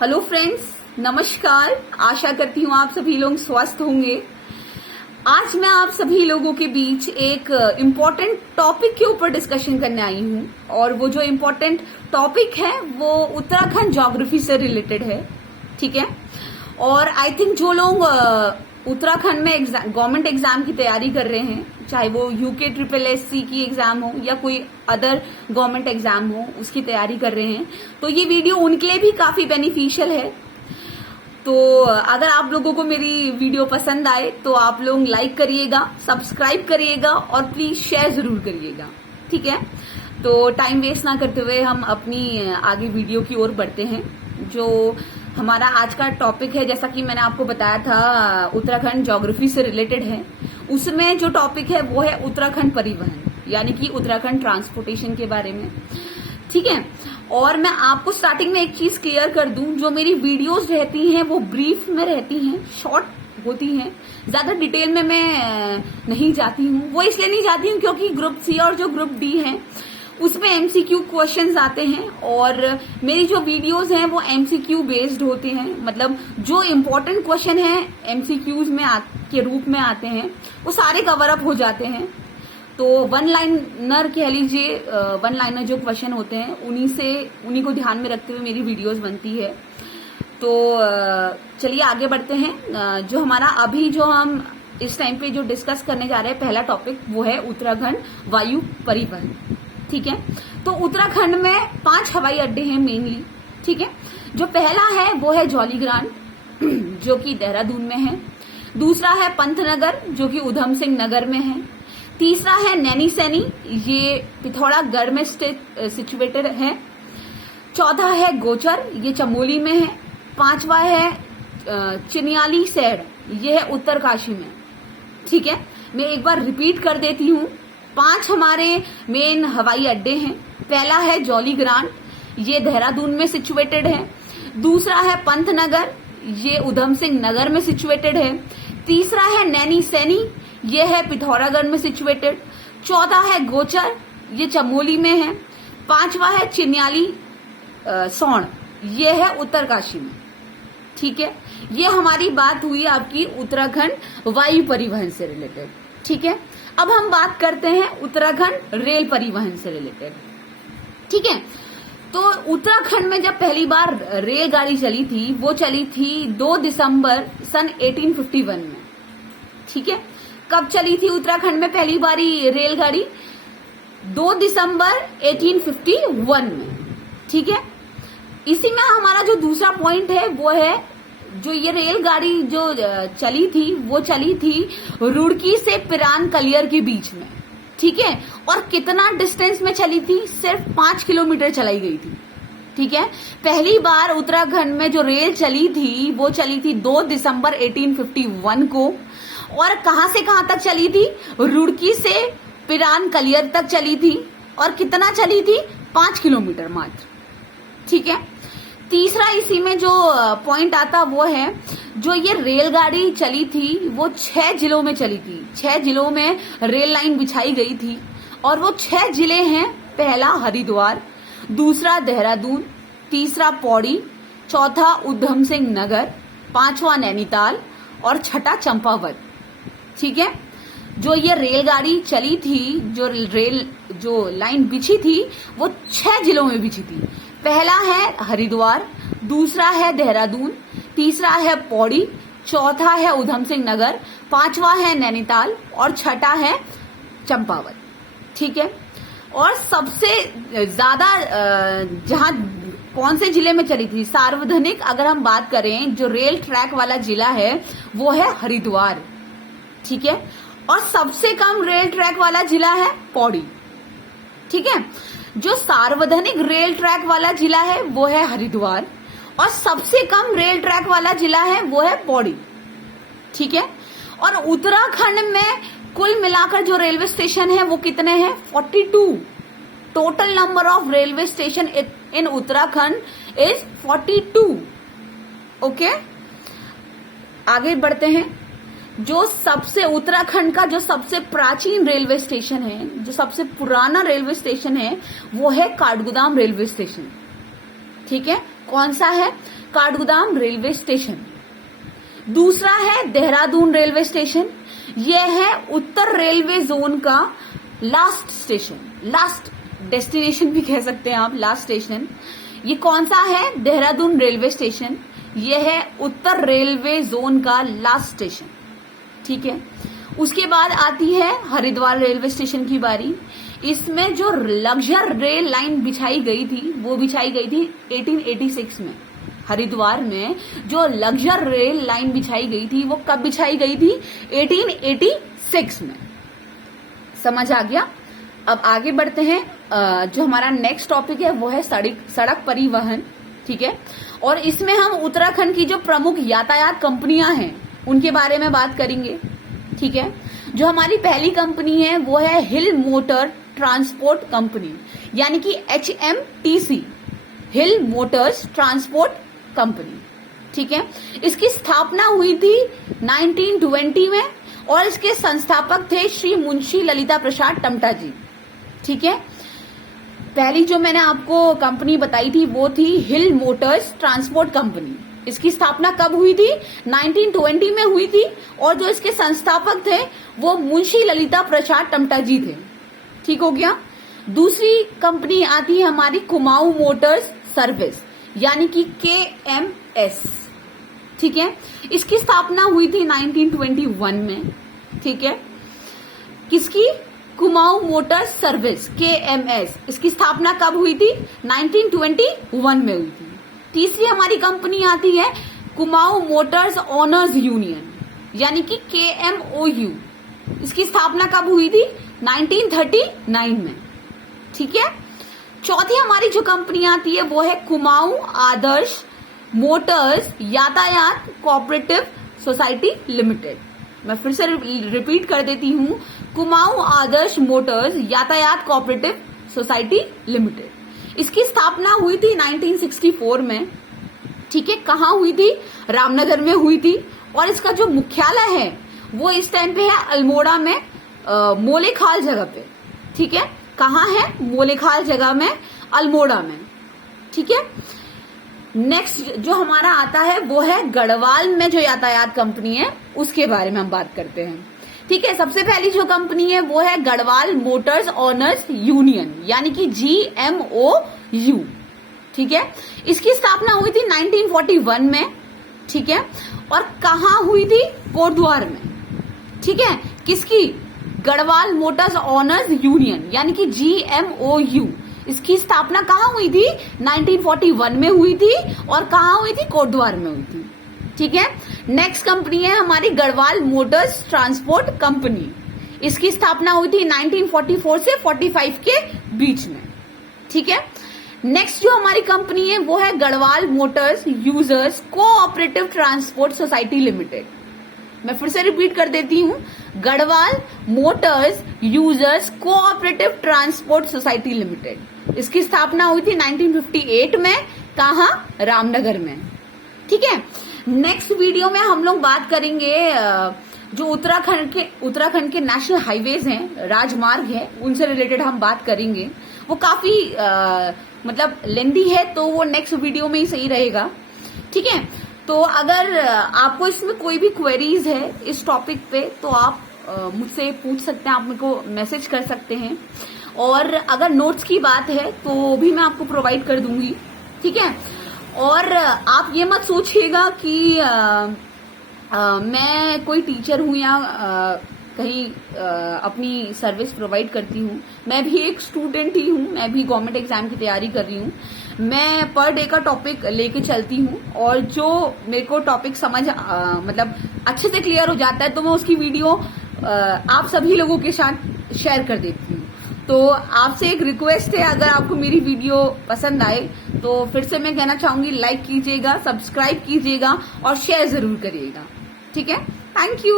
Hello friends, नमस्कार। आशा करती हूँ आप सभी लोग स्वस्थ होंगे। आज मैं आप सभी लोगों के बीच एक इम्पोर्टेंट टॉपिक के ऊपर डिस्कशन करने आई हूँ और वो जो इम्पोर्टेंट टॉपिक है वो उत्तराखंड ज्योग्राफी से रिलेटेड है। ठीक है। और आई थिंक जो लोग उत्तराखंड में गवर्नमेंट एग्जाम की तैयारी कर रहे हैं, चाहे वो यूके SSS की एग्जाम हो या कोई अदर गवर्नमेंट एग्जाम हो, उसकी तैयारी कर रहे हैं, तो ये वीडियो उनके लिए भी काफी बेनिफिशियल है। तो अगर आप लोगों को मेरी वीडियो पसंद आए तो आप लोग लाइक करिएगा, सब्सक्राइब करिएगा और प्लीज शेयर जरूर करिएगा। ठीक है। तो टाइम वेस्ट ना करते हुए हम अपनी आगे वीडियो की ओर बढ़ते हैं। जो हमारा आज का टॉपिक है, जैसा कि मैंने आपको बताया था, उत्तराखंड ज्योग्राफी से रिलेटेड है। उसमें जो टॉपिक है वो है उत्तराखंड परिवहन, यानी कि उत्तराखंड ट्रांसपोर्टेशन के बारे में। ठीक है। और मैं आपको स्टार्टिंग में एक चीज क्लियर कर दूं, जो मेरी वीडियोस रहती हैं वो ब्रीफ में रहती हैं, शॉर्ट होती हैं, ज्यादा डिटेल में मैं नहीं जाती हूँ। वो इसलिए नहीं जाती हूँ क्योंकि ग्रुप सी और जो ग्रुप डी है उसमें MCQ क्वेश्चंस आते हैं और मेरी जो वीडियोस हैं वो MCQ बेस्ड होते हैं। मतलब जो इम्पोर्टेंट क्वेश्चन है MCQs में के रूप में आते हैं वो सारे कवर अप हो जाते हैं। तो वन लाइनर कह लीजिए, वन लाइनर जो क्वेश्चन होते हैं उन्हीं को ध्यान में रखते हुए मेरी वीडियोस बनती है। तो चलिए आगे बढ़ते हैं। जो हमारा अभी जो हम इस टाइम पे जो डिस्कस करने जा रहे हैं, पहला टॉपिक वो है उत्तराखंड वायु परिवहन। ठीक है। तो उत्तराखंड में 5 हवाई अड्डे हैं मेनली। ठीक है। जो पहला है वो है जौलीग्रांट, जो कि देहरादून में है। दूसरा है पंतनगर, जो कि उधम सिंह नगर में है। तीसरा है नैनीसैनी, ये पिथौरागढ़ में सिचुएटेड है। चौथा है गोचर, ये चमोली में है। पांचवा है चिन्यालीसैड़, ये है उत्तरकाशी में। ठीक है। मैं एक बार रिपीट कर देती हूँ। 5 हमारे मेन हवाई अड्डे हैं। पहला है जौलीग्रांट, ये देहरादून में सिचुएटेड है। दूसरा है पंतनगर, ये उधम सिंह नगर में सिचुएटेड है। तीसरा है नैनीसैनी, ये है पिथौरागढ़ में सिचुएटेड। चौथा है गोचर, ये चमोली में है। पांचवा है चिन्याली सौण, ये है उत्तरकाशी में। ठीक है। ये हमारी बात हुई आपकी उत्तराखंड वायु परिवहन से रिलेटेड। ठीक है। अब हम बात करते हैं उत्तराखंड रेल परिवहन से रिलेटेड। ठीक है। तो उत्तराखंड में जब पहली बार रेलगाड़ी चली थी वो चली थी 2 दिसंबर सन 1851 में। ठीक है। कब चली थी उत्तराखंड में पहली बारी रेलगाड़ी? 2 दिसंबर 1851 में। ठीक है। इसी में हमारा जो दूसरा पॉइंट है वो है, जो ये रेलगाड़ी जो चली थी वो चली थी रुड़की से पिरान कलियर के बीच में। ठीक है। और कितना डिस्टेंस में चली थी? सिर्फ 5 किलोमीटर चलाई गई थी। ठीक है। पहली बार उत्तराखंड में जो रेल चली थी वो चली थी 2 दिसंबर 1851 को। और कहां से कहां तक चली थी? रुड़की से पिरान कलियर तक चली थी। और कितना चली थी? 5 किलोमीटर मात्र। ठीक है। तीसरा इसी में जो पॉइंट आता वो है, जो ये रेलगाड़ी चली थी वो 6 जिलों में चली थी। 6 जिलों में रेल लाइन बिछाई गई थी और वो 6 जिले हैं। पहला हरिद्वार, दूसरा देहरादून, तीसरा पौड़ी, चौथा उधम सिंह नगर, पांचवा नैनीताल और छठा चंपावत। ठीक है। जो ये रेलगाड़ी चली थी, जो लाइन बिछी थी वो 6 जिलों में बिछी थी। पहला है हरिद्वार, दूसरा है देहरादून, तीसरा है पौड़ी, चौथा है उधम सिंह नगर, पांचवा है नैनीताल और छठा है चंपावत। ठीक है। और सबसे ज्यादा जहां कौन से जिले में चली थी? सार्वजनिक अगर हम बात करें, जो रेल ट्रैक वाला जिला है वो है हरिद्वार। ठीक है। और सबसे कम रेल ट्रैक वाला जिला है पौड़ी। ठीक है। जो सार्वजनिक रेल ट्रैक वाला जिला है वो है हरिद्वार और सबसे कम रेल ट्रैक वाला जिला है वो है पौड़ी। ठीक है। और उत्तराखंड में कुल मिलाकर जो रेलवे स्टेशन है वो कितने हैं? 42। Total number of railway station in Uttarakhand is 42। Okay. आगे बढ़ते हैं। जो सबसे उत्तराखंड का जो सबसे प्राचीन रेलवे स्टेशन है, जो सबसे पुराना रेलवे स्टेशन है वो है काठगोदाम रेलवे स्टेशन। ठीक है। कौन सा है? Kathgodam railway station. दूसरा है देहरादून रेलवे स्टेशन। यह है उत्तर रेलवे जोन का लास्ट स्टेशन, लास्ट डेस्टिनेशन भी कह सकते हैं आप, लास्ट स्टेशन। ये कौन सा है? Dehradun railway station. यह है उत्तर रेलवे जोन का लास्ट स्टेशन, ठीक है। उसके बाद आती है हरिद्वार रेलवे स्टेशन की बारी। इसमें जो लग्जर रेल लाइन बिछाई गई थी वो बिछाई गई थी 1886 में। हरिद्वार में जो लग्जर रेल लाइन बिछाई गई थी वो कब बिछाई गई थी? 1886 में। समझ आ गया? अब आगे बढ़ते हैं। जो हमारा नेक्स्ट टॉपिक है वो है सड़क परिवहन, ठीक है। और इसमें हम उत्तराखंड की जो प्रमुख यातायात कंपनियां हैं उनके बारे में बात करेंगे, ठीक है। जो हमारी पहली कंपनी है वो है हिल मोटर ट्रांसपोर्ट कंपनी, यानी कि HMTC, हिल मोटर्स ट्रांसपोर्ट कंपनी, ठीक है। इसकी स्थापना हुई थी 1920 में और इसके संस्थापक थे श्री मुंशी ललिता प्रसाद टमटा जी, ठीक है। पहली जो मैंने आपको कंपनी बताई थी वो थी हिल मोटर्स ट्रांसपोर्ट कंपनी। इसकी स्थापना कब हुई थी? 1920 में हुई थी और जो इसके संस्थापक थे वो मुंशी ललिता प्रसाद टमटा जी थे, ठीक हो गया। दूसरी कंपनी आती है हमारी कुमाऊं मोटर्स सर्विस, यानी कि KMS, ठीक है। इसकी स्थापना हुई थी 1921 में, ठीक है। किसकी? Kumaon Motors service, KMS। इसकी स्थापना कब हुई थी? 1921 में हुई थी। तीसरी हमारी कंपनी आती है कुमाऊं मोटर्स ओनर्स यूनियन, यानी कि KMOU। इसकी स्थापना कब हुई थी? 1939 में, ठीक है। चौथी हमारी जो कंपनी आती है वो है कुमाऊं आदर्श मोटर्स यातायात कोऑपरेटिव सोसाइटी लिमिटेड। मैं फिर से रिपीट कर देती हूं, कुमाऊं आदर्श मोटर्स यातायात कोऑपरेटिव सोसाइटी लिमिटेड। इसकी स्थापना हुई थी 1964 में, ठीक है। कहाँ हुई थी? रामनगर में हुई थी। और इसका जो मुख्यालय है वो इस टाइम पे है अल्मोड़ा में, मोलेखाल जगह पे, ठीक है। कहाँ है? मोलेखाल जगह में, अल्मोड़ा में, ठीक है। नेक्स्ट जो हमारा आता है वो है गढ़वाल में जो यातायात कंपनी है उसके बारे में हम बात करते हैं, ठीक है। सबसे पहली जो कंपनी है वो है गढ़वाल मोटर्स ओनर्स यूनियन, यानी कि GMOU, ठीक है। इसकी स्थापना हुई थी 1941 में, ठीक है। और कहाँ हुई थी? कोटद्वार में, ठीक है। किसकी? गढ़वाल मोटर्स ओनर्स यूनियन, यानी कि GMOU। इसकी स्थापना कहाँ हुई थी? 1941 में हुई थी और कहाँ हुई थी? कोटद्वार में हुई थी, ठीक है। नेक्स्ट कंपनी है हमारी गढ़वाल मोटर्स ट्रांसपोर्ट कंपनी। इसकी स्थापना हुई थी 1944 से 45 के बीच में, ठीक है। नेक्स्ट जो हमारी कंपनी है वो है Garhwal Motors users cooperative transport society limited. मैं फिर से रिपीट कर देती हूँ, Garhwal Motors users cooperative transport society limited. इसकी स्थापना हुई थी 1958 में। कहाँ? रामनगर में, ठीक है। नेक्स्ट वीडियो में हम लोग बात करेंगे जो उत्तराखंड के नेशनल हाईवेज हैं, राजमार्ग है, उनसे रिलेटेड हम बात करेंगे। वो काफी मतलब लेंदी है तो वो नेक्स्ट वीडियो में ही सही रहेगा, ठीक है। तो अगर आपको इसमें कोई भी क्वेरीज है इस टॉपिक पे तो आप मुझसे पूछ सकते हैं, आप मेरे को मैसेज कर सकते हैं। और अगर नोट्स की बात है तो वो भी मैं आपको प्रोवाइड कर दूंगी, ठीक है। और आप ये मत सोचिएगा कि मैं कोई टीचर हूं या कहीं अपनी सर्विस प्रोवाइड करती हूँ। मैं भी एक स्टूडेंट ही हूँ, मैं भी गवर्नमेंट एग्जाम की तैयारी कर रही हूँ। मैं पर डे का टॉपिक लेके चलती हूँ और जो मेरे को टॉपिक समझ मतलब अच्छे से क्लियर हो जाता है तो मैं उसकी वीडियो आप सभी लोगों के साथ शेयर कर देती हूँ। तो आपसे एक रिक्वेस्ट है, अगर आपको मेरी वीडियो पसंद आए तो फिर से मैं कहना चाहूंगी लाइक कीजिएगा, सब्सक्राइब कीजिएगा और शेयर जरूर करिएगा, ठीक है। Thank you.